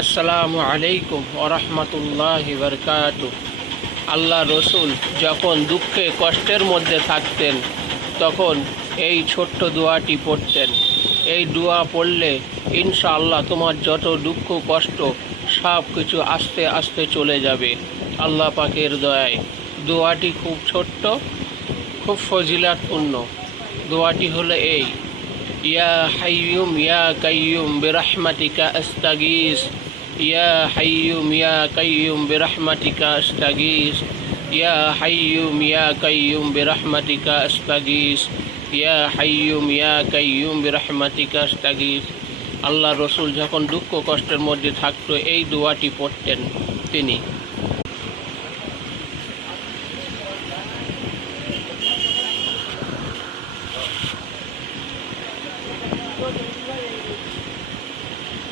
আসসালামু আলাইকুম ওরহমতুল্লাহি বারকাতু। আল্লাহ রসুল যখন দুঃখে কষ্টের মধ্যে থাকতেন তখন এই ছোট্ট দোয়াটি পড়তেন। এই দোয়া পড়লে ইনশাআল্লাহ তোমার যত দুঃখ কষ্ট সব কিছু আস্তে আস্তে চলে যাবে আল্লাহ পাকের দয়ায়। দোয়াটি খুব ছোট্ট, খুব ফজিলাতপূর্ণ। দোয়াটি হলো এই: ইয়া হাইয়ুম ইয়া কাইয়ুম বিরহমাতিকা আস্তাগীস, ইয়া হাইয়ুম ইয়া কাইয়ুম বিরহমাতিকা আস্তাগীস, ইয়া হাইয়ুম ইয়া কাইয়ুম বিরহমাতিকা আস্তাগীস, ইয়া হাইয়ুম ইয়া কাইয়ুম বিরহমাতিকা আস্তাগীস। আল্লাহ রসুল যখন দুঃখ কষ্টের মধ্যে থাকতো এই দোয়াটি পড়তেন তিনি।